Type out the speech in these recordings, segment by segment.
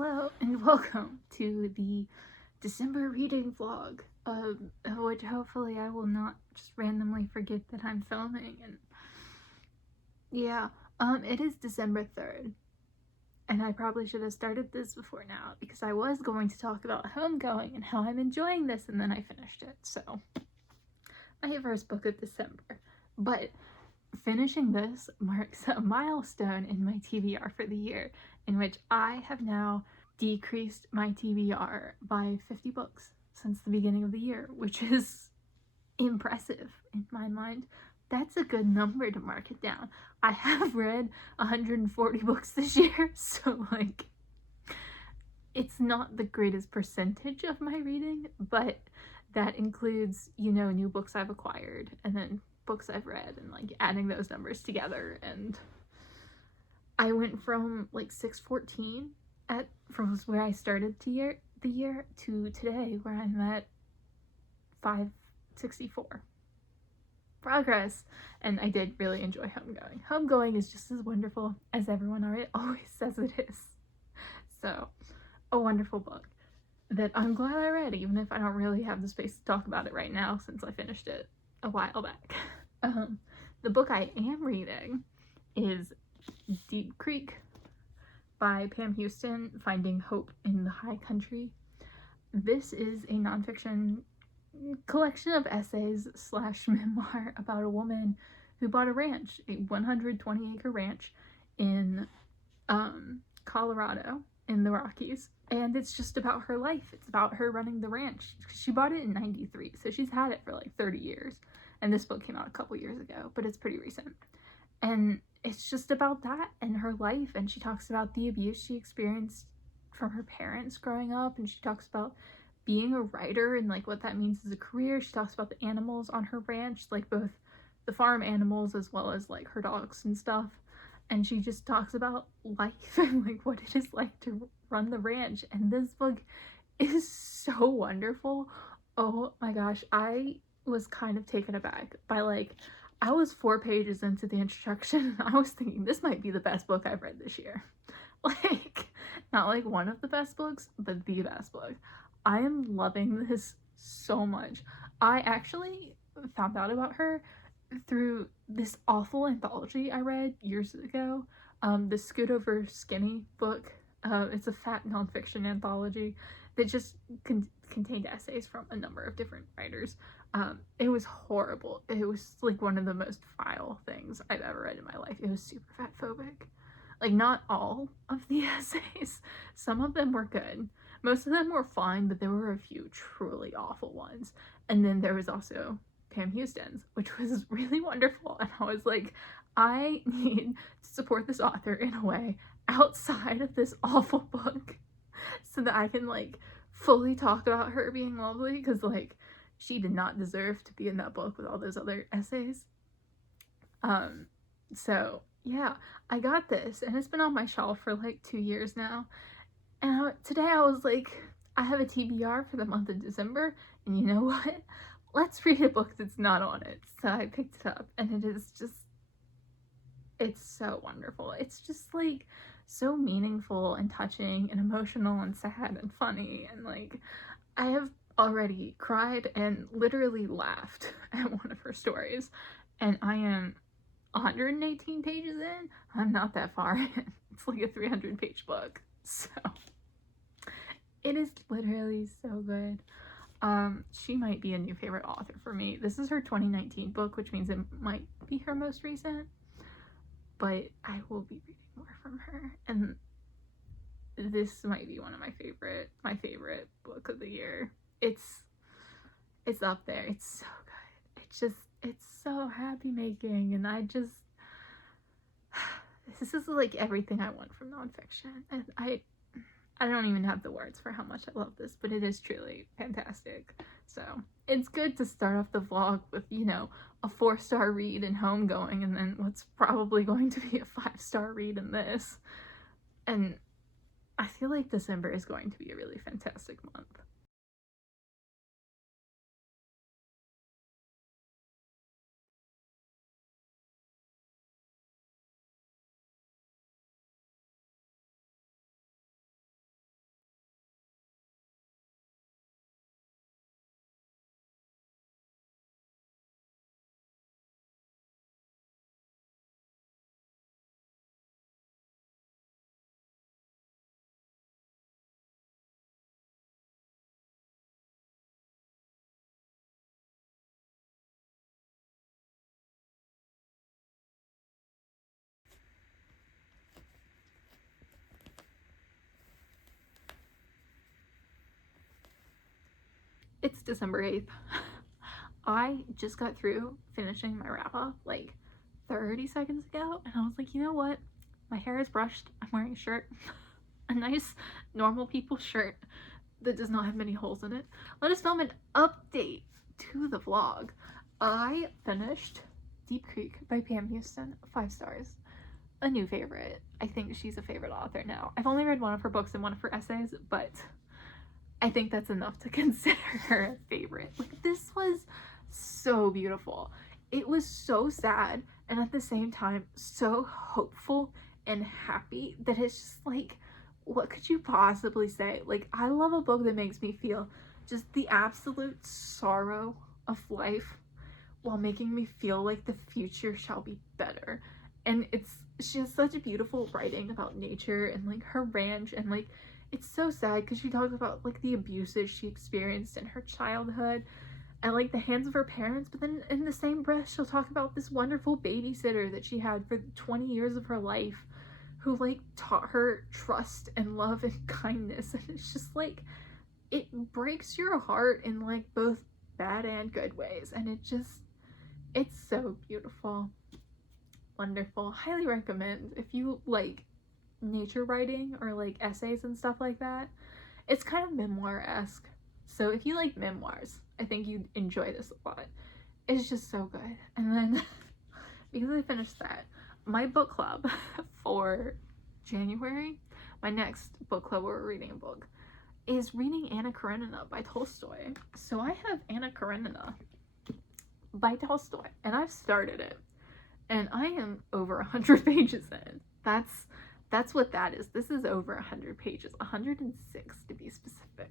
Hello and welcome to the December reading vlog, which hopefully I will not just randomly forget that I'm filming. And yeah, it is December 3rd, and I probably should have started this before now because I was going to talk about Homegoing and how I'm enjoying this, and then I finished it. So my first book of December, but finishing this marks a milestone in my TBR for the year, in which I have now decreased my TBR by 50 books since the beginning of the year, which is impressive in my mind. That's a good number to mark it down. I have read 140 books this year, so like, it's not the greatest percentage of my reading, but that includes, you know, new books I've acquired and then books I've read and like adding those numbers together. And I went from like 614 from where I started the year to today where I'm at 564. Progress. And I did really enjoy Homegoing. Homegoing is just as wonderful as everyone always says it is. So, a wonderful book that I'm glad I read, even if I don't really have the space to talk about it right now since I finished it a while back. The book I am reading is Deep Creek by Pam Houston, Finding Hope in the High Country. This is a nonfiction collection of essays / memoir about a woman who bought a ranch, a 120-acre ranch in Colorado in the Rockies. And it's just about her life. It's about her running the ranch. She bought it in 93, so she's had it for like 30 years. And this book came out a couple years ago, but it's pretty recent. And it's just about that and her life. And she talks about the abuse she experienced from her parents growing up. And she talks about being a writer and like what that means as a career. She talks about the animals on her ranch, like both the farm animals as well as like her dogs and stuff. And she just talks about life and like what it is like to run the ranch. And this book is so wonderful. Oh my gosh, I was kind of taken aback by like, I was 4 pages into the introduction and I was thinking this might be the best book I've read this year. Like, not like one of the best books, but the best book. I am loving this so much. I actually found out about her through this awful anthology I read years ago, the Scoot Over Skinny book. It's a fat nonfiction anthology that just contained essays from a number of different writers. It was horrible. It was like one of the most vile things I've ever read in my life. It was super fat phobic. Like, not all of the essays. Some of them were good. Most of them were fine, but there were a few truly awful ones. And then there was also Pam Houston's, which was really wonderful. And I was like, I need to support this author in a way outside of this awful book so that I can like fully talk about her being lovely, because like she did not deserve to be in that book with all those other essays. So yeah, I got this and it's been on my shelf for like 2 years now. And today I was like, I have a TBR for the month of December, and you know what? Let's read a book that's not on it. So I picked it up, and it is just, it's so wonderful. It's just like so meaningful and touching and emotional and sad and funny. And like, I have already cried and literally laughed at one of her stories, and I am 118 pages in. I'm not that far in. It's like a 300-page book. So it is literally so good. She might be a new favorite author for me. This is her 2019 book, which means it might be her most recent, but I will be reading more from her. And this might be one of my favorite book of the year. It's up there. It's so good. It's so happy making, and this is like everything I want from nonfiction. And I don't even have the words for how much I love this, but it is truly fantastic. So it's good to start off the vlog with, you know, a 4-star read in Homegoing, and then what's probably going to be a 5-star read in this. And I feel like December is going to be a really fantastic month. It's December 8th. I just got through finishing my wrap up like 30 seconds ago, and I was like, you know what? My hair is brushed. I'm wearing a shirt, a nice normal people shirt that does not have many holes in it. Let us film an update to the vlog. I finished Deep Creek by Pam Houston, 5 stars. A new favorite. I think she's a favorite author now. I've only read one of her books and one of her essays, but I think that's enough to consider her a favorite. Like, this was so beautiful. It was so sad and at the same time so hopeful and happy that it's just like, what could you possibly say? Like, I love a book that makes me feel just the absolute sorrow of life while making me feel like the future shall be better. And she has such a beautiful writing about nature and like her ranch, and like it's so sad because she talks about like the abuses she experienced in her childhood and like the hands of her parents, but then in the same breath she'll talk about this wonderful babysitter that she had for 20 years of her life who like taught her trust and love and kindness. And it's just like, it breaks your heart in like both bad and good ways, and it's so beautiful. Wonderful. Highly recommend if you like nature writing or like essays and stuff like that. It's kind of memoir-esque, so if you like memoirs, I think you'd enjoy this a lot. It's just so good. And then because I finished that, my book club for January, my next book club where we're reading a book, is reading Anna Karenina by Tolstoy. So I have Anna Karenina by Tolstoy, and I've started it, and I am over 100 pages in. That's what that is. This is over 100 pages, 106 to be specific.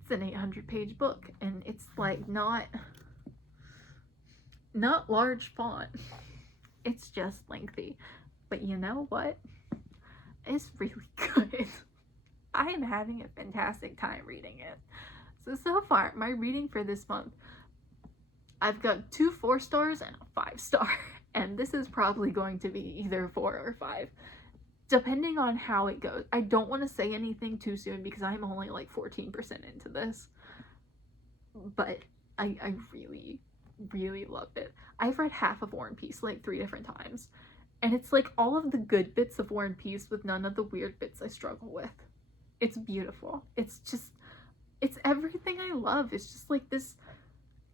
It's an 800-page book, and it's like not large font. It's just lengthy, but you know what? It's really good. I am having a fantastic time reading it. So far, my reading for this month, I've got 2 4 stars and a 5 star, and this is probably going to be either 4 or 5, depending on how it goes. I don't want to say anything too soon because I'm only like 14% into this, but I really, really loved it. I've read half of War and Peace like 3 different times, and it's like all of the good bits of War and Peace with none of the weird bits I struggle with. It's beautiful. It's everything I love. It's just like this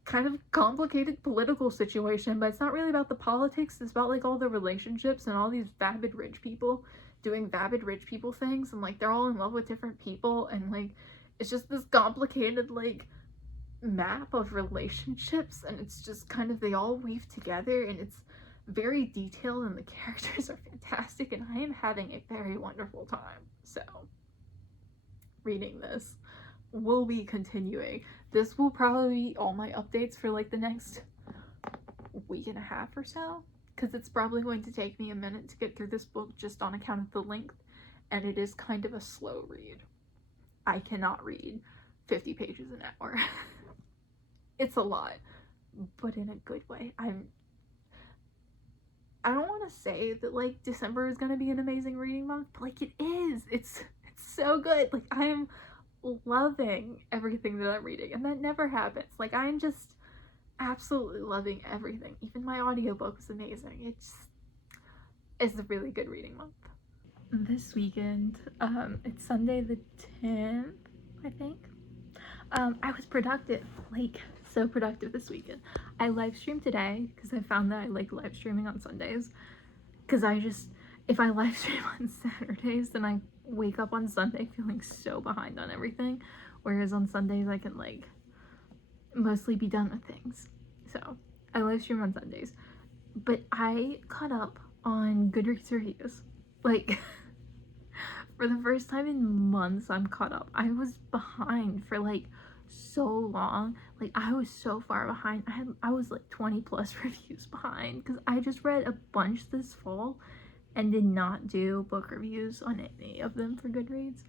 kind of complicated political situation, but it's not really about the politics. It's about like all the relationships and all these vapid rich people doing vapid rich people things, and like they're all in love with different people, and like it's just this complicated like map of relationships, and it's just kind of, they all weave together, and it's very detailed, and the characters are fantastic, and I am having a very wonderful time. So reading this will be continuing. This will probably be all my updates for like the next week and a half or so, because it's probably going to take me a minute to get through this book just on account of the length, and it is kind of a slow read. I cannot read 50 pages an hour. It's a lot, but in a good way. I don't want to say that like December is going to be an amazing reading month, but like it is. It's so good. Like, I am loving everything that I'm reading, and that never happens. Like, I am just absolutely loving everything. Even my audiobook is amazing. It's a really good reading month. This weekend, it's Sunday the 10th, I think. I was productive, like so productive this weekend. I live streamed today because I found that I like live streaming on Sundays, because if I live stream on Saturdays, then I wake up on Sunday feeling so behind on everything, whereas on Sundays I can like mostly be done with things. So I live stream on Sundays, but I caught up on Goodreads reviews. Like, for the first time in months, I'm caught up. I was behind for like so long. Like, I was so far behind. I was like 20 plus reviews behind because I just read a bunch this fall and did not do book reviews on any of them for Goodreads.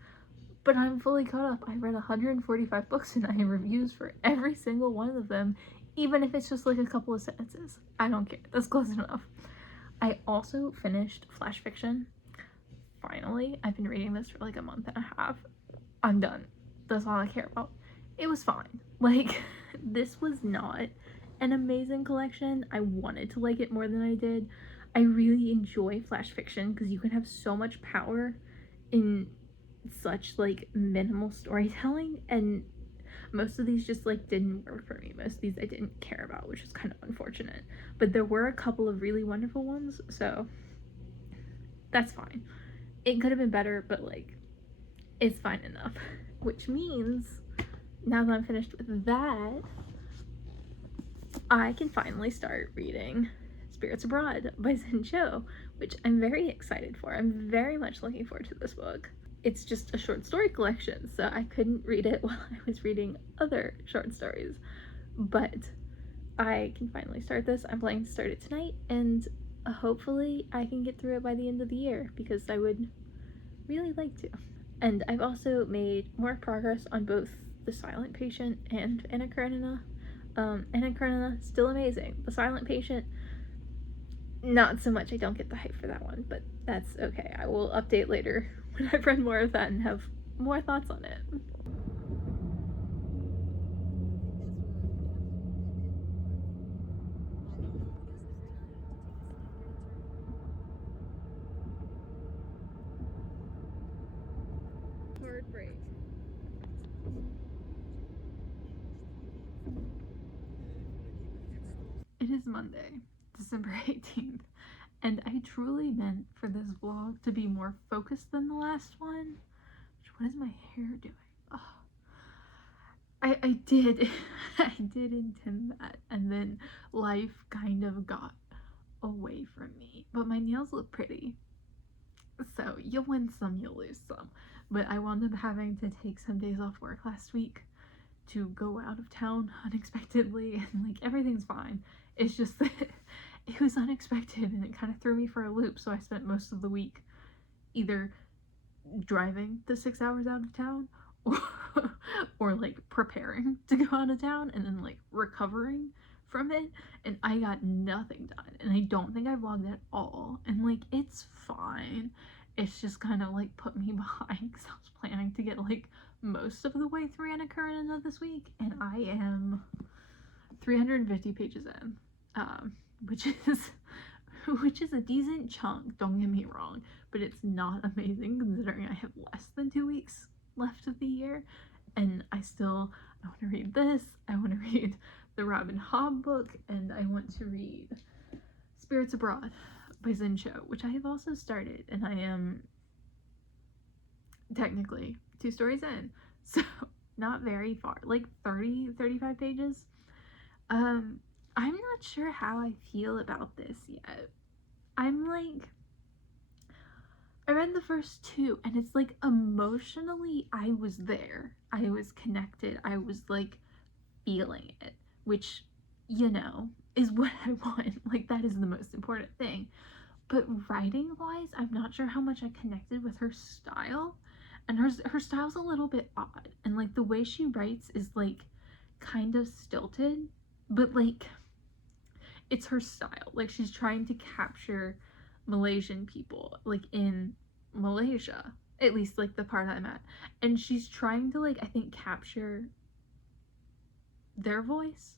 But I'm fully caught up. I read 145 books and I have reviews for every single one of them, even if it's just like a couple of sentences. I don't care. That's close enough. I also finished Flash Fiction. Finally. I've been reading this for like a month and a half. I'm done. That's all I care about. it was fine. Like, this was not an amazing collection. I wanted to like it more than I did. I really enjoy flash fiction because you can have so much power in such like minimal storytelling, and most of these just like didn't work for me. Most of these I didn't care about, which was kind of unfortunate, but there were a couple of really wonderful ones, so that's fine. It could have been better, but like, it's fine enough. Which means now that I'm finished with that, I can finally start reading Spirits Abroad by Zen Cho, which I'm very excited for. I'm very much looking forward to this book. It's just a short story collection, so I couldn't read it while I was reading other short stories, but I can finally start this. I'm planning to start it tonight, and hopefully I can get through it by the end of the year, because I would really like to. And I've also made more progress on both The Silent Patient and Anna Karenina. Anna Karenina, still amazing. The Silent Patient, not so much. I don't get the hype for that one, but that's okay. I will update later when I've read more of that and have more thoughts on it. Hard break. It is Monday, December 18th, and I truly meant for this vlog to be more focused than the last one. What is my hair doing? Oh. I did I did intend that, and then life kind of got away from me. But my nails look pretty, so you'll win some, you'll lose some. But I wound up having to take some days off work last week to go out of town unexpectedly, and like, everything's fine. It's just that it was unexpected and it kind of threw me for a loop, so I spent most of the week either driving the 6 hours out of town, or like preparing to go out of town and then like recovering from it, and I got nothing done, and I don't think I vlogged at all, and like, it's fine. It's just kind of like put me behind because I was planning to get like most of the way through Anna Karenina this week, and I am 350 pages in, which is a decent chunk, don't get me wrong, but it's not amazing considering I have less than 2 weeks left of the year, and I want to read this, I want to read the Robin Hobb book, and I want to read Spirits Abroad by Zen Cho, which I have also started, and I am technically 2 stories in, so not very far, like 35 pages. I'm not sure how I feel about this yet. I'm like, I read the first 2, and it's like, emotionally I was there, I was connected, I was like feeling it, which, you know, is what I want. Like, that is the most important thing. But writing wise, I'm not sure how much I connected with her style, and her style's a little bit odd, and like, the way she writes is like kind of stilted, but like, it's her style. Like, she's trying to capture Malaysian people, like in Malaysia, at least like the part I'm at, and she's trying to like, I think, capture their voice,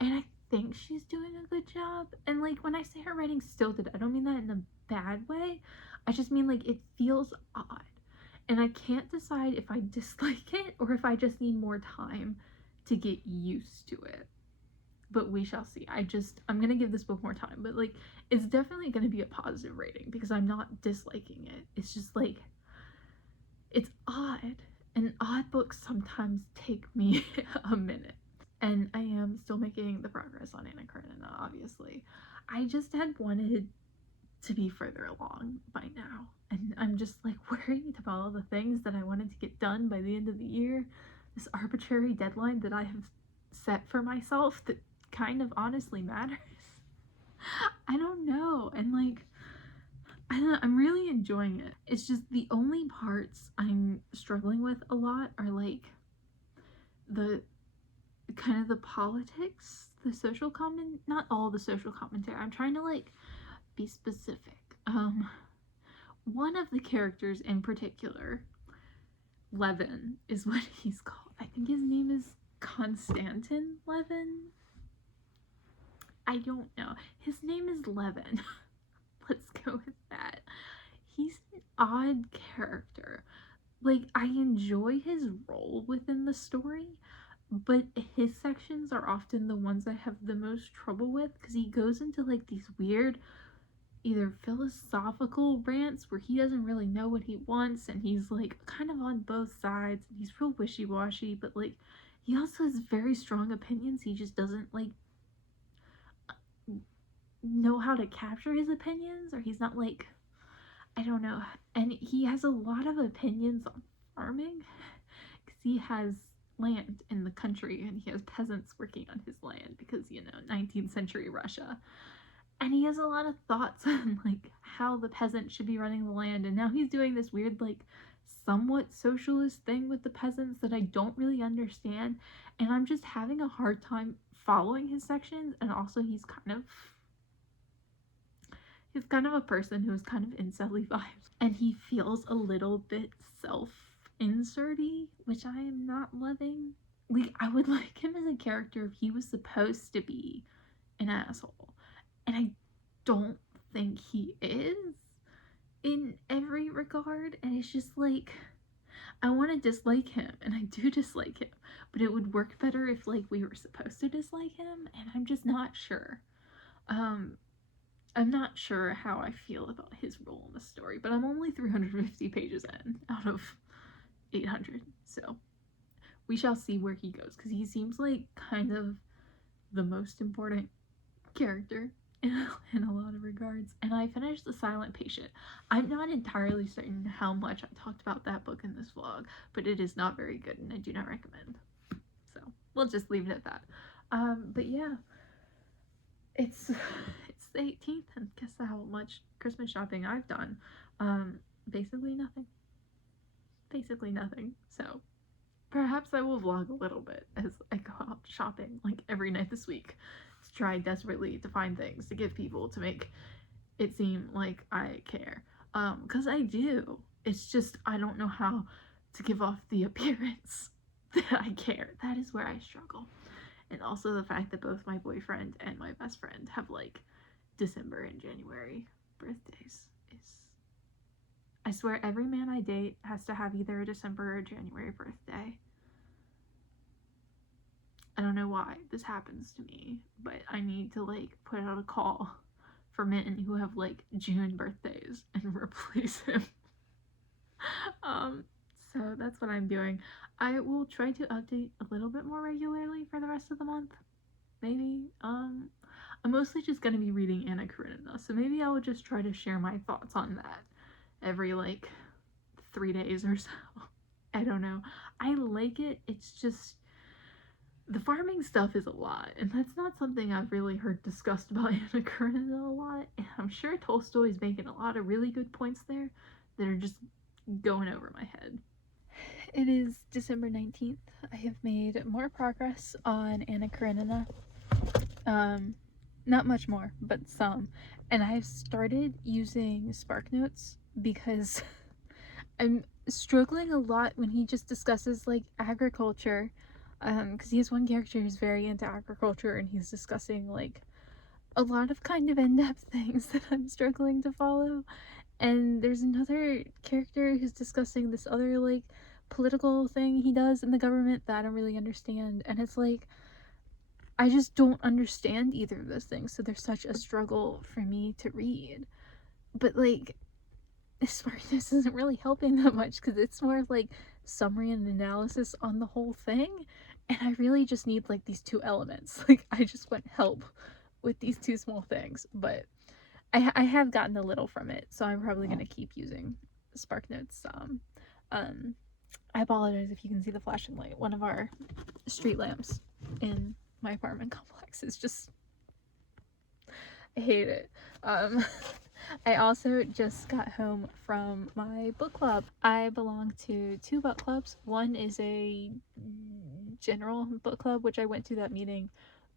and I think she's doing a good job. And like, when I say her writing stilted, I don't mean that in a bad way, I just mean like, it feels odd, and I can't decide if I dislike it or if I just need more time to get used to it. But we shall see. I'm gonna give this book more time, but like, it's definitely gonna be a positive rating because I'm not disliking it. It's just like, it's odd, and odd books sometimes take me a minute, and I am still making the progress on Anna Karenina, obviously. I just had wanted to be further along by now, and I'm just like worried about all the things that I wanted to get done by the end of the year, this arbitrary deadline that I have set for myself that kind of honestly matters. I don't know, and like, I don't know, I'm really enjoying it. It's just the only parts I'm struggling with a lot are like the kind of the politics, the social comment, not all the social commentary. I'm trying to like be specific. One of the characters in particular Levin is what he's called. I think his name is Konstantin Levin. I don't know. His name is Levin. Let's go with that. He's an odd character. Like, I enjoy his role within the story, but his sections are often the ones I have the most trouble with, because he goes into like these weird either philosophical rants where he doesn't really know what he wants, and he's like kind of on both sides, and he's real wishy-washy, but like he also has very strong opinions. He just doesn't like know how to capture his opinions, or he's not like, I don't know. And he has a lot of opinions on farming, because he has land in the country and he has peasants working on his land, because, you know, 19th century Russia. And he has a lot of thoughts on like how the peasants should be running the land, and now he's doing this weird like somewhat socialist thing with the peasants that I don't really understand, and I'm just having a hard time following his sections. And also he's kind of a person who's kind of incel-y vibes, and he feels a little bit self-inserty, which I am not loving. Like, I would like him as a character if he was supposed to be an asshole, and I don't think he is in every regard. And it's just like, I want to dislike him, and I do dislike him, but it would work better if like we were supposed to dislike him, and I'm just not sure. I'm not sure how I feel about his role in the story, but I'm only 350 pages in out of 800, so we shall see where he goes, because he seems like kind of the most important character in a lot of regards. And I finished The Silent Patient. I'm not entirely certain how much I talked about that book in this vlog, but it is not very good and I do not recommend. So we'll just leave it at that. But yeah, it's the 18th, and guess how much Christmas shopping I've done. Basically nothing. So perhaps I will vlog a little bit as I go out shopping like every night this week, to try desperately to find things to give people to make it seem like I care. Because I do. It's just I don't know how to give off the appearance that I care. That is where I struggle. And also the fact that both my boyfriend and my best friend have like December and January birthdays is, I swear every man I date has to have either a December or January birthday. I don't know why this happens to me, but I need to like put out a call for men who have like June birthdays and replace him. So that's what I'm doing. I will try to update a little bit more regularly for the rest of the month. Maybe. I'm mostly just gonna be reading Anna Karenina, so maybe I will just try to share my thoughts on that every like 3 days or so. I don't know. I like it. It's just the farming stuff is a lot, and that's not something I've really heard discussed about Anna Karenina a lot. And I'm sure Tolstoy is making a lot of really good points there that are just going over my head. It is December 19th. I have made more progress on Anna Karenina. Not much more, but some. And I've started using SparkNotes because I'm struggling a lot when he just discusses like agriculture. Because he has one character who's very into agriculture, and he's discussing like a lot of kind of in-depth things that I'm struggling to follow. And there's another character who's discussing this other like political thing he does in the government that I don't really understand, and it's like I just don't understand either of those things, so there's such a struggle for me to read. But like SparkNotes isn't really helping that much, because it's more of like summary and analysis on the whole thing, and I really just need like these two elements. Like I just want help with these two small things, but I have gotten a little from it, so I'm probably going to keep using SparkNotes. I apologize if you can see the flashing light. One of our street lamps in my apartment complex is just, I hate it. I also just got home from my book club. I belong to 2 book clubs. One is a general book club, which I went to that meeting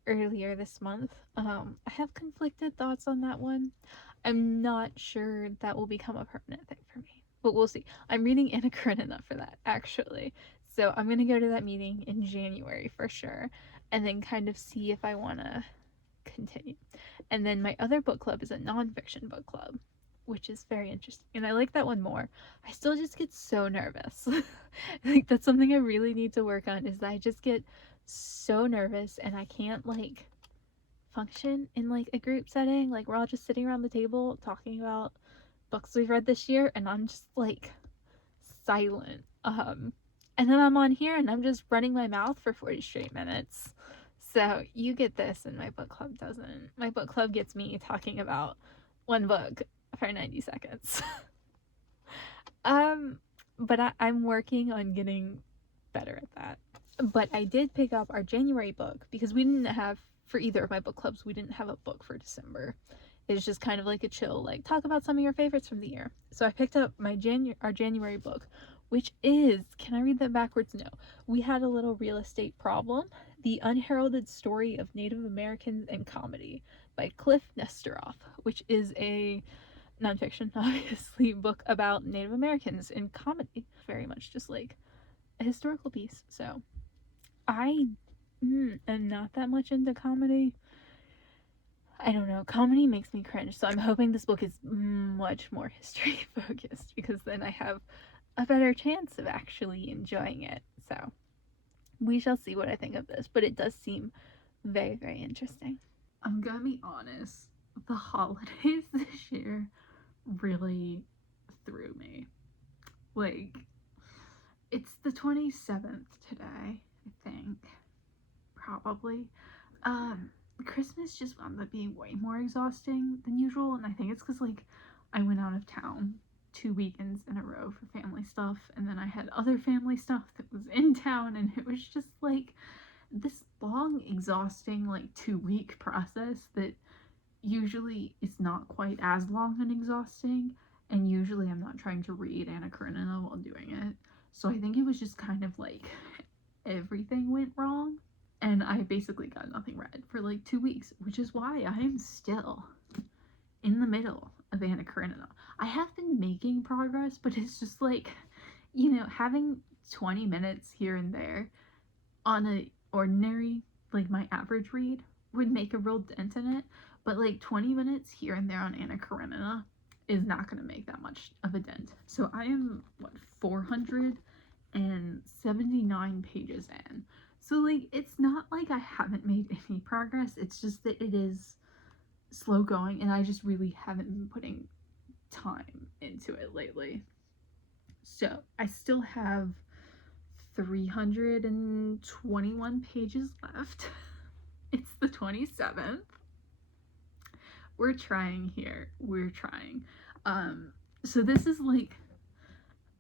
earlier this month. I have conflicted thoughts on that one. I'm not sure that will become a permanent thing for me. but we'll see. I'm reading Anna Karenina for that, actually. So I'm going to go to that meeting in January for sure, and then kind of see if I want to continue. And then my other book club is a nonfiction book club, which is very interesting. And I like that one more. I still just get so nervous. Like, that's something I really need to work on, is that I just get so nervous and I can't, like, function in, like, a group setting. Like, we're all just sitting around the table talking about books we've read this year, and I'm just, like, silent. And then I'm on here and I'm just running my mouth for 40 straight minutes. So you get this and my book club doesn't. My book club gets me talking about one book for 90 seconds. But I'm working on getting better at that. But I did pick up our January book because we didn't have, for either of my book clubs, we didn't have a book for December. It's just kind of like a chill, like, talk about some of your favorites from the year. So I picked up our January book, which is, can I read that backwards? No. We Had a Little Real Estate Problem: The Unheralded Story of Native Americans and Comedy by Kliph Nesteroff, which is a nonfiction, obviously, book about Native Americans in comedy. Very much just like a historical piece. So I am not that much into comedy. I don't know, comedy makes me cringe, so I'm hoping this book is much more history focused, because then I have a better chance of actually enjoying it. So we shall see what I think of this, but it does seem very, very interesting. I'm gonna be honest, the holidays this year really threw me. Like, it's the 27th today, I think. Probably. Christmas just wound up being way more exhausting than usual, and I think it's because, like, I went out of town 2 weekends in a row for family stuff, and then I had other family stuff that was in town, and it was just, like, this long, exhausting, like, 2-week process that usually is not quite as long and exhausting, and usually I'm not trying to read Anna Karenina while doing it, so I think it was just kind of, like, everything went wrong. And I basically got nothing read for like 2 weeks, which is why I am still in the middle of Anna Karenina. I have been making progress, but it's just like, you know, having 20 minutes here and there on a ordinary, like my average read, would make a real dent in it. But like 20 minutes here and there on Anna Karenina is not going to make that much of a dent. So I am, 479 pages in. So, like, it's not like I haven't made any progress, it's just that it is slow going, and I just really haven't been putting time into it lately. So, I still have 321 pages left. It's the 27th. We're trying here. We're trying. So this is, like,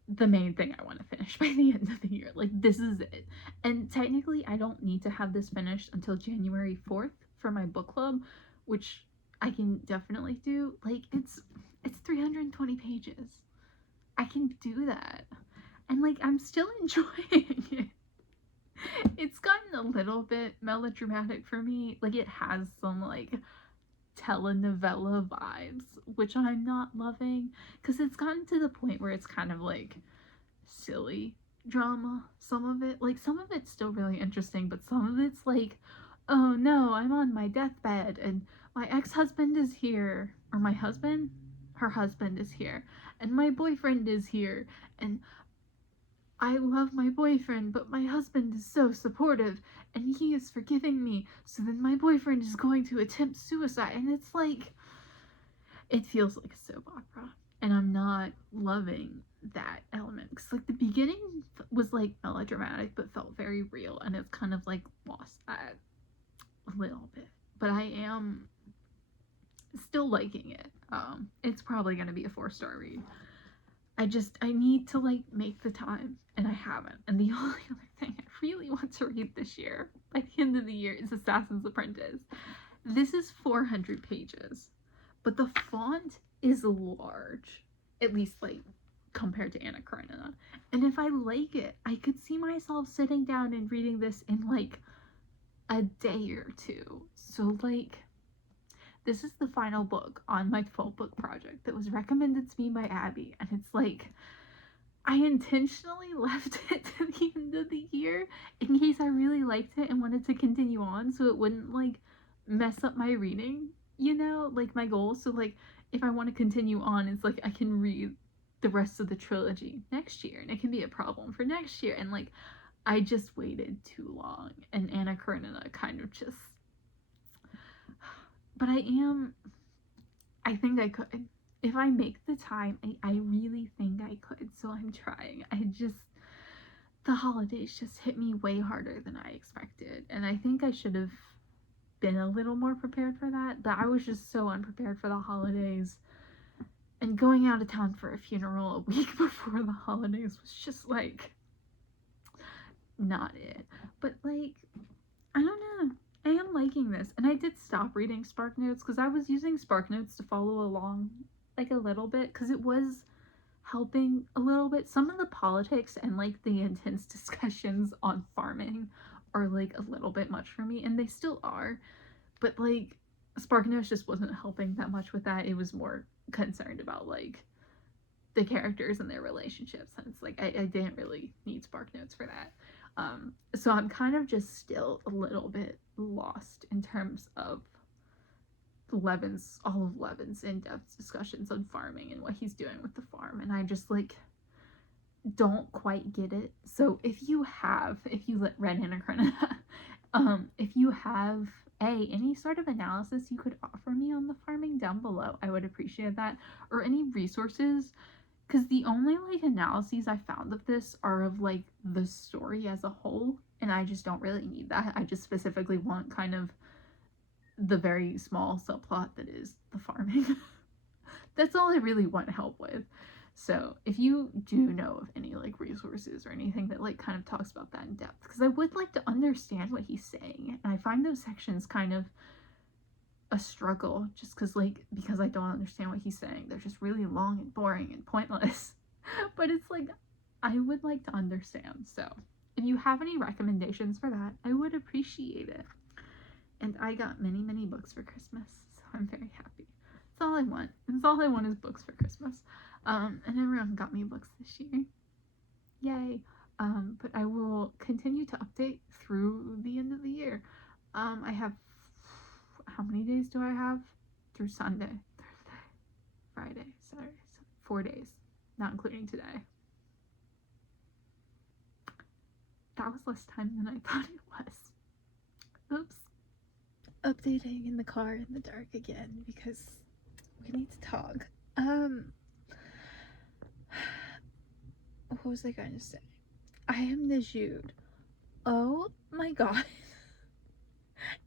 the main thing I want to finish by the end of the year. Like, this is it. And technically I don't need to have this finished until January 4th for my book club, which I can definitely do. Like, it's 320 pages. I can do that. And like, I'm still enjoying it. It's gotten a little bit melodramatic for me. Like, it has some like telenovela vibes, which I'm not loving, because it's gotten to the point where it's kind of like silly drama. Some of it, like, some of it's still really interesting, but some of it's like, oh no, I'm on my deathbed and my ex-husband is here, or my husband, her husband is here, and my boyfriend is here, and I love my boyfriend, but my husband is so supportive, and he is forgiving me, so then my boyfriend is going to attempt suicide, and it's like, it feels like a soap opera, and I'm not loving that element, because like the beginning was like melodramatic, but felt very real, and it's kind of like lost that a little bit, but I am still liking it. It's probably going to be a 4-star read. I need to like make the time, and I haven't. And the only other thing I really want to read this year, by the end of the year, is Assassin's Apprentice. This is 400 pages, but the font is large, at least like compared to Anna Karenina. And if I like it, I could see myself sitting down and reading this in like a day or two. So like, this is the final book on my 12-book project that was recommended to me by Abby, and it's like, I intentionally left it to the end of the year in case I really liked it and wanted to continue on, so it wouldn't, like, mess up my reading, you know, like, my goals. So, like, if I want to continue on, it's like I can read the rest of the trilogy next year, and it can be a problem for next year. And, like, I just waited too long, and Anna Karenina kind of just... But I think I could. If I make the time, I really think I could, so I'm trying. The holidays just hit me way harder than I expected, and I think I should have been a little more prepared for that, but I was just so unprepared for the holidays, and going out of town for a funeral a week before the holidays was just, like, not it. But, like, I don't know. I am liking this, and I did stop reading SparkNotes because I was using SparkNotes to follow along, like, a little bit, because it was helping a little bit. Some of the politics and, like, the intense discussions on farming are, like, a little bit much for me, and they still are, but, like, SparkNotes just wasn't helping that much with that. It was more concerned about, like, the characters and their relationships, and it's like, I didn't really need SparkNotes for that. So I'm kind of just still a little bit lost in terms of all of Levin's in-depth discussions on farming and what he's doing with the farm, and I just, like, don't quite get it. So if you read Anna Karenina, if you have any sort of analysis you could offer me on the farming down below, I would appreciate that, or any resources, because the only, like, analyses I found of this are of, like, the story as a whole, and I just don't really need that. I just specifically want kind of the very small subplot that is the farming. That's all I really want help with. So if you do know of any, like, resources or anything that, like, kind of talks about that in depth, because I would like to understand what he's saying, and I find those sections kind of a struggle, just because I don't understand what he's saying. They're just really long and boring and pointless. But it's like, I would like to understand. So if you have any recommendations for that, I would appreciate it. And I got many books for Christmas, so I'm very happy. That's all I want. That's all I want is books for Christmas. And everyone got me books this year. Yay. But I will continue to update through the end of the year. I have, how many days do I have? Through Sunday, Thursday, Friday, Saturday, 4 days, not including today. That was less time than I thought it was. Oops. Updating in the car in the dark again because we need to talk. What was I going to say? I am Nujood. Oh my god.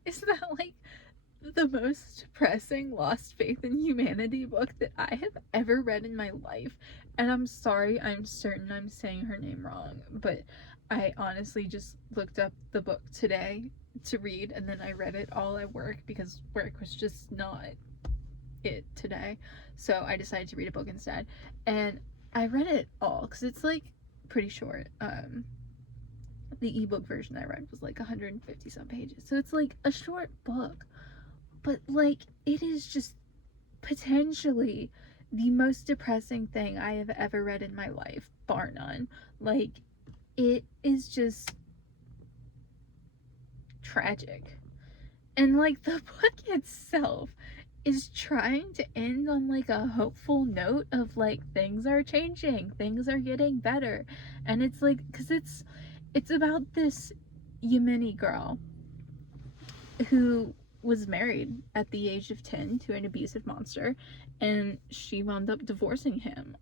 Is that, like, the most depressing lost faith in humanity book that I have ever read in my life? And I'm sorry, I'm certain I'm saying her name wrong, but I honestly just looked up the book today to read, and then I read it all at work because work was just not it today, so I decided to read a book instead, and I read it all because it's, like, pretty short. The ebook version I read was like 150 some pages, so it's like a short book, but, like, it is just potentially the most depressing thing I have ever read in my life, bar none. Like, it is just tragic. And, like, the book itself is trying to end on, like, a hopeful note of, like, things are changing, things are getting better. And it's like, because it's about this Yemeni girl who was married at the age of 10 to an abusive monster, and she wound up divorcing him.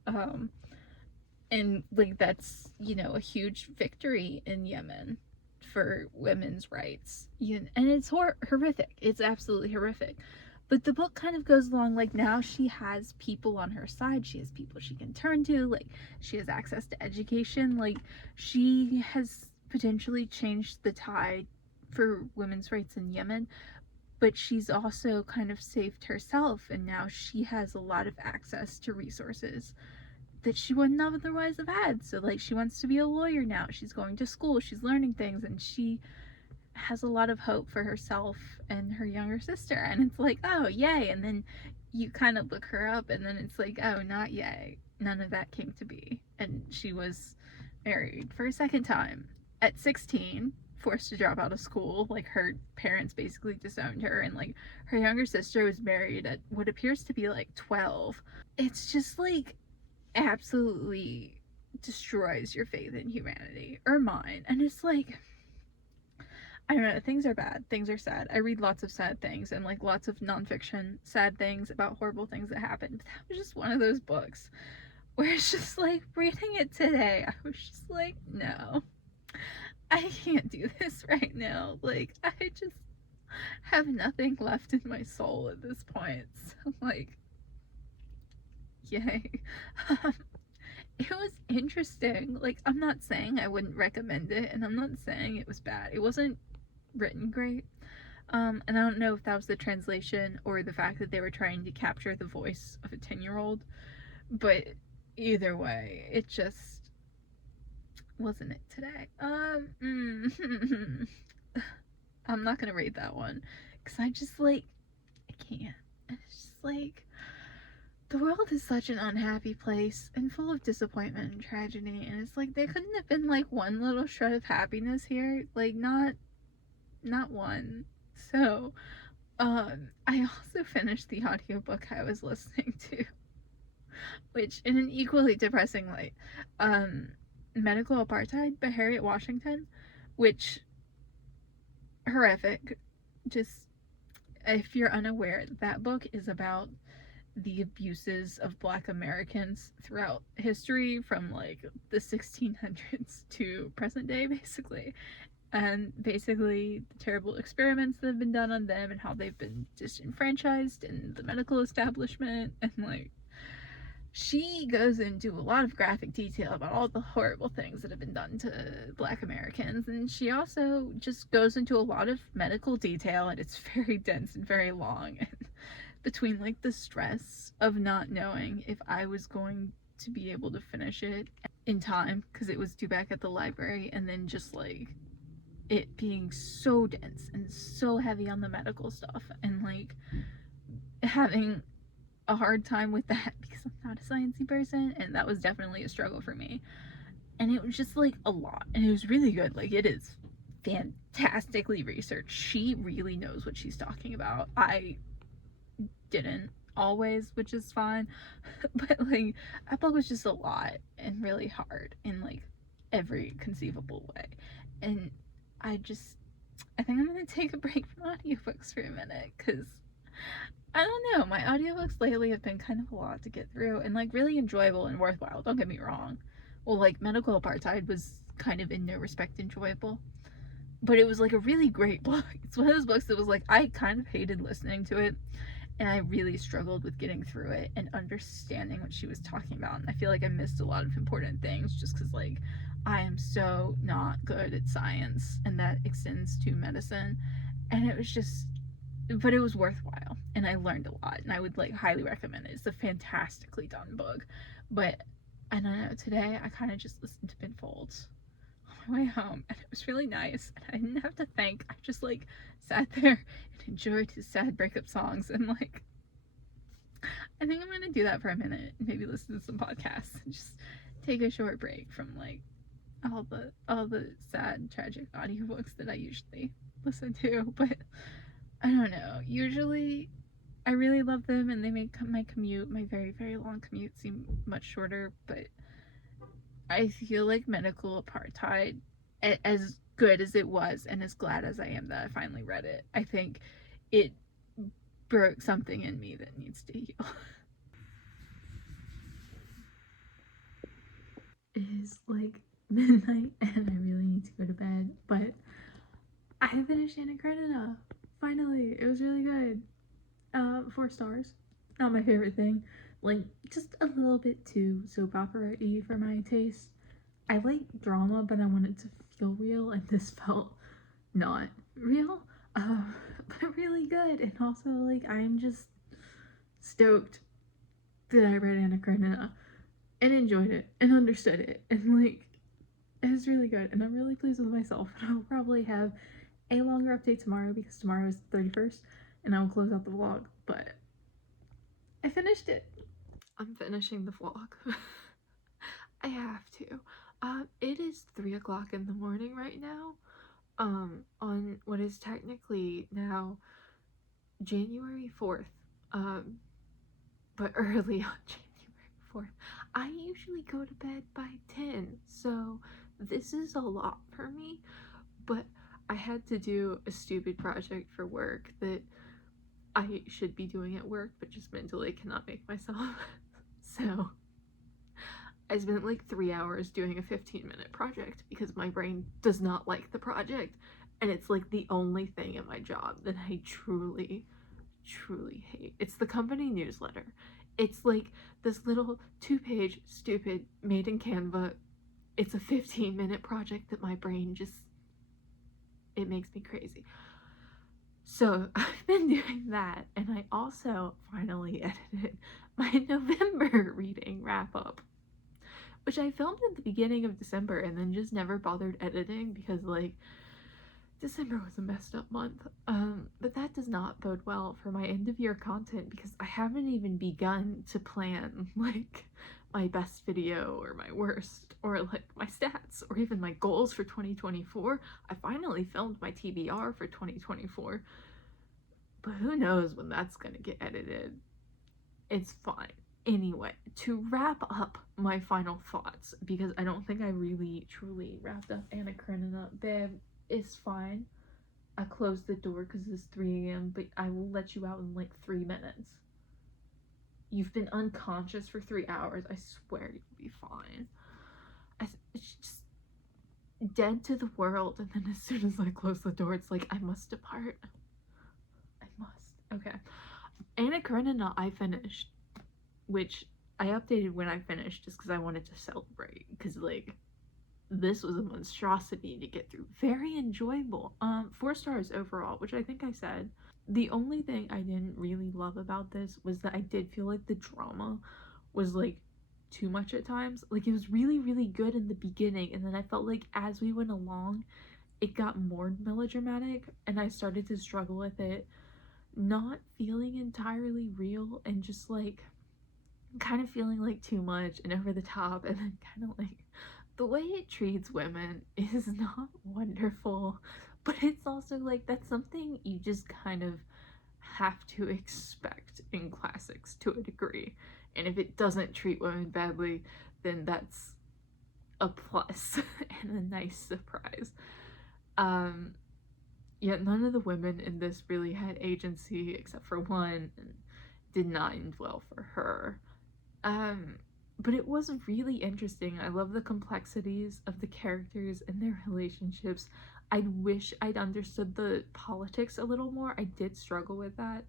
And, like, that's, you know, a huge victory in Yemen for women's rights. And it's horrific. It's absolutely horrific. But the book kind of goes along, like, now she has people on her side. She has people she can turn to. Like, she has access to education. Like, she has potentially changed the tide for women's rights in Yemen. But she's also kind of saved herself. And now she has a lot of access to resources that she wouldn't otherwise have had. So, like, she wants to be a lawyer now. She's going to school. She's learning things. And she has a lot of hope for herself and her younger sister, and it's like, oh yay, and then you kind of look her up and then it's like, oh, not yay, none of that came to be. And she was married for a second time at 16, forced to drop out of school. Like, her parents basically disowned her, and like her younger sister was married at what appears to be like 12. It's just like absolutely destroys your faith in humanity, or mine. And it's like, I don't know, things are bad, things are sad. I read lots of sad things and like lots of nonfiction sad things about horrible things that happened. But that was just one of those books where it's just like, reading it today, I was just like, no, I can't do this right now. Like, I just have nothing left in my soul at this point. So like, yay. It was interesting. Like, I'm not saying I wouldn't recommend it, and I'm not saying it was bad. It wasn't written great. And I don't know if that was the translation or the fact that they were trying to capture the voice of a 10-year-old, but either way, it just wasn't it today. I'm not gonna rate that one, because I just, like, I can't. It's just like, the world is such an unhappy place and full of disappointment and tragedy, and it's like, there couldn't have been like one little shred of happiness here, like, not one. So I also finished the audiobook I was listening to, which, in an equally depressing light, Medical Apartheid by Harriet Washington, which, horrific. Just, if you're unaware, that book is about the abuses of Black Americans throughout history, from like the 1600s to present day, basically. And basically the terrible experiments that have been done on them and how they've been disenfranchised in the medical establishment. And like, she goes into a lot of graphic detail about all the horrible things that have been done to Black Americans, and she also just goes into a lot of medical detail, and it's very dense and very long. And between like the stress of not knowing if I was going to be able to finish it in time because it was due back at the library, and then just like it being so dense and so heavy on the medical stuff, and like having a hard time with that because I'm not a sciencey person, and that was definitely a struggle for me. And it was just like a lot, and it was really good. Like, it is fantastically researched. She really knows what she's talking about. I didn't always, which is fine, but like, that book was just a lot and really hard in like every conceivable way. And I think I'm gonna take a break from audiobooks for a minute, because I don't know, my audiobooks lately have been kind of a lot to get through, and like really enjoyable and worthwhile, don't get me wrong. Well, like, Medical Apartheid was kind of in no respect enjoyable, but it was like a really great book. It's one of those books that was like, I kind of hated listening to it, and I really struggled with getting through it and understanding what she was talking about. And I feel like I missed a lot of important things just because, like, I am so not good at science, and that extends to medicine. And it was just, but it was worthwhile, and I learned a lot, and I would like highly recommend it. It's a fantastically done book. But I don't know, today I kind of just listened to Ben Folds on my way home, and it was really nice, and I didn't have to think. I just like sat there and enjoyed his sad breakup songs, and like, I think I'm gonna do that for a minute and maybe listen to some podcasts and just take a short break from like all the sad, tragic audiobooks that I usually listen to. But I don't know, usually I really love them, and they make my very, very long commute seem much shorter. But I feel like Medical Apartheid, as good as it was, and as glad as I am that I finally read it, I think it broke something in me that needs to heal. It is like midnight, and I really need to go to bed, but I finished Karenina. Finally, it was really good. 4 stars. Not my favorite thing. Like, just a little bit too soap opera-y for my taste. I like drama, but I want it to feel real, and this felt not real. But really good. And also, like, I'm just stoked that I read Anna Karenina and enjoyed it and understood it, and like, it was really good, and I'm really pleased with myself. And I'll probably have a longer update tomorrow because tomorrow is the 31st and I'll close out the vlog, but I finished it. I'm finishing the vlog. I have to. It is 3 o'clock in the morning right now, on what is technically now January 4th, but early on January 4th. I usually go to bed by 10, so this is a lot for me, but I had to do a stupid project for work that I should be doing at work, but just mentally cannot make myself. So I spent like 3 hours doing a 15-minute project because my brain does not like the project, and it's like the only thing in my job that I truly hate. It's the company newsletter. It's like this little 2-page stupid made in Canva. It's a 15-minute project that my brain just, it makes me crazy. So I've been doing that, and I also finally edited my November reading wrap up, which I filmed at the beginning of December and then just never bothered editing because, like, December was a messed up month. But that does not bode well for my end of year content because I haven't even begun to plan, like, my best video or my worst or, like, my stats or even my goals for 2024. I finally filmed my TBR for 2024, but who knows when that's gonna get edited. It's fine. Anyway, to wrap up my final thoughts, because I don't think I really truly wrapped up Anna Karenina. Babe, it's fine. I closed the door because it's 3 a.m, but I will let you out in like 3 minutes. You've been unconscious for 3 hours. I swear you'll be fine. It's just dead to the world, and then as soon as I close the door, it's like, I must depart. I must. Okay. Anna Karenina I finished, which I updated when I finished just because I wanted to celebrate, because, like, this was a monstrosity to get through. Very enjoyable. 4 stars overall, which I think I said. The only thing I didn't really love about this was that I did feel like the drama was, like, too much at times. Like, it was really, really good in the beginning, and then I felt like as we went along, it got more melodramatic, and I started to struggle with it not feeling entirely real and just, like, kind of feeling like too much and over the top, and then kind of like the way it treats women is not wonderful, but it's also like that's something you just kind of have to expect in classics to a degree, and if it doesn't treat women badly, then that's a plus and a nice surprise. Yet none of the women in this really had agency except for one, and did not end well for her. But it was really interesting. I love the complexities of the characters and their relationships. I wish I'd understood the politics a little more. I did struggle with that.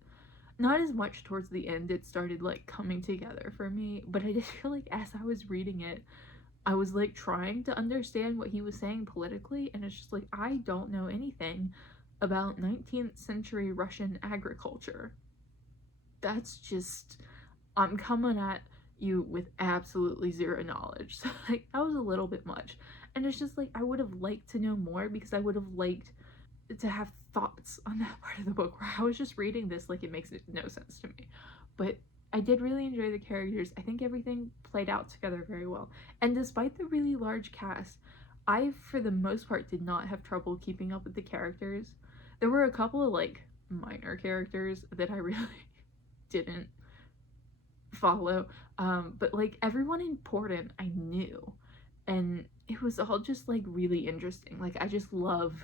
Not as much towards the end. It started, like, coming together for me, but I did feel like as I was reading it, I was, like, trying to understand what he was saying politically, and it's just like, I don't know anything about 19th century Russian agriculture. That's just, I'm coming at you with absolutely zero knowledge. So, like, that was a little bit much. And it's just like, I would have liked to know more because I would have liked to have thoughts on that part of the book where I was just reading this like it makes no sense to me. But I did really enjoy the characters. I think everything played out together very well. And despite the really large cast, I, for the most part, did not have trouble keeping up with the characters. There were a couple of, like, minor characters that I really didn't follow, but, like, everyone important I knew, and it was all just, like, really interesting. Like, I just love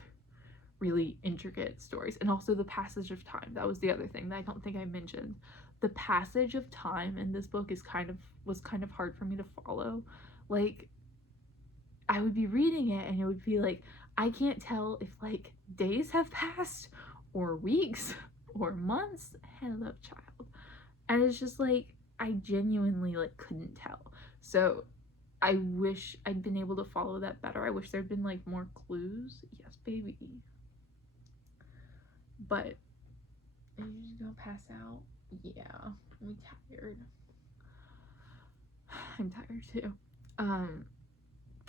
really intricate stories. And also the passage of time, that was the other thing that I don't think I mentioned. The passage of time in this book was kind of hard for me to follow. Like, I would be reading it and it would be like, I can't tell if, like, days have passed or weeks or months. Hello, child. And it's just like, I genuinely, like, couldn't tell. So I wish I'd been able to follow that better. I wish there'd been, like, more clues. Yes, baby. But are you just gonna pass out? Yeah, I'm tired. I'm tired too.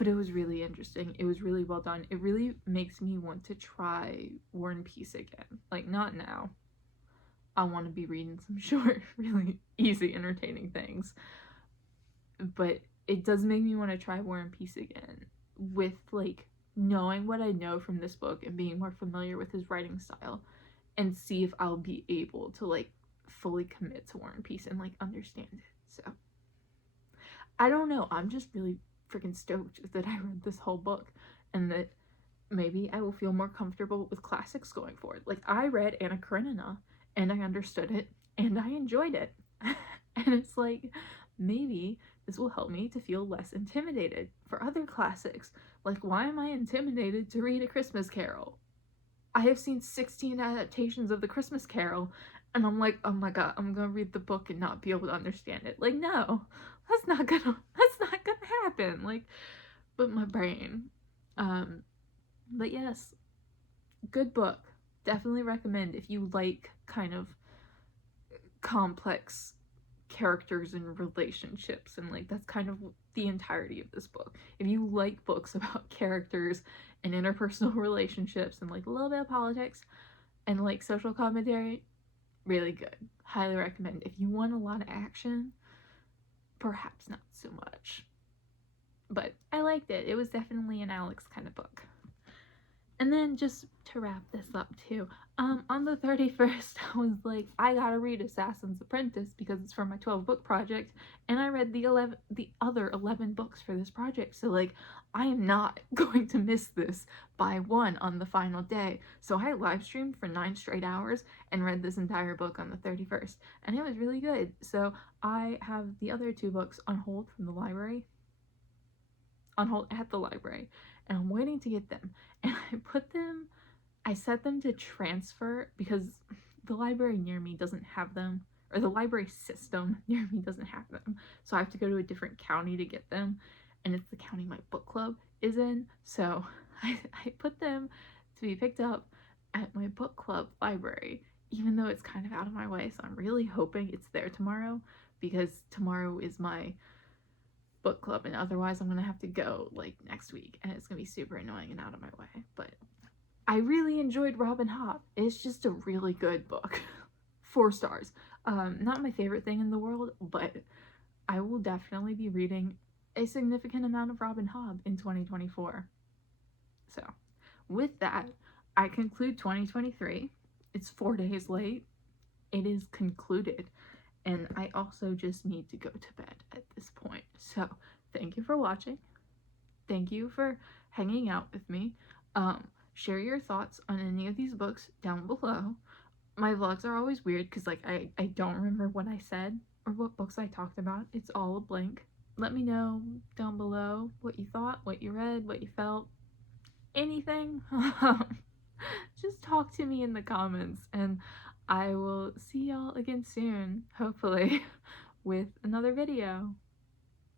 But it was really interesting. It was really well done. It really makes me want to try War and Peace again. Like, not now. I want to be reading some short, really easy, entertaining things. But it does make me want to try War and Peace again, with, like, knowing what I know from this book and being more familiar with his writing style, and see if I'll be able to, like, fully commit to War and Peace and, like, understand it. So, I don't know. I'm just really freaking stoked that I read this whole book, and that maybe I will feel more comfortable with classics going forward. Like, I read Anna Karenina, and I understood it, and I enjoyed it. And it's like, maybe this will help me to feel less intimidated for other classics. Like, why am I intimidated to read A Christmas Carol? I have seen 16 adaptations of The Christmas Carol, and I'm like, oh my god, I'm gonna read the book and not be able to understand it. Like, no, that's not gonna happen. Like, but my brain. But yes, good book. Definitely recommend if you like kind of complex characters and relationships, and like that's kind of the entirety of this book. If you like books about characters and interpersonal relationships and like a little bit of politics and like social commentary, really good. Highly recommend. If you want a lot of action, perhaps not so much. But I liked it. It was definitely an Alex kind of book. And then just to wrap this up too, on the 31st, I was like, I gotta read Assassin's Apprentice because it's for my 12-book project, and I read the other 11 books for this project, so like, I am not going to miss this by one on the final day. So I live streamed for 9 straight hours and read this entire book on the 31st, and it was really good. So I have the other 2 books on hold from the library, on hold at the library, and I'm waiting to get them. And I set them to transfer because the library near me doesn't have them, or the library system near me doesn't have them. So I have to go to a different county to get them, and it's the county my book club is in. So I put them to be picked up at my book club library, even though it's kind of out of my way. So I'm really hoping it's there tomorrow, because tomorrow is my book club, and otherwise I'm gonna have to go like next week, and it's gonna be super annoying and out of my way. But I really enjoyed Robin Hobb. It's just a really good book. 4 stars. Not my favorite thing in the world, but I will definitely be reading a significant amount of Robin Hobb in 2024. So with that, I conclude 2023. It's 4 days late. It is concluded. And I also just need to go to bed at this point. So thank you for watching. Thank you for hanging out with me. Share your thoughts on any of these books down below. My vlogs are always weird because like I don't remember what I said or what books I talked about. It's all a blank. Let me know down below what you thought, what you read, what you felt, anything. Just talk to me in the comments, and I will see y'all again soon, hopefully, with another video.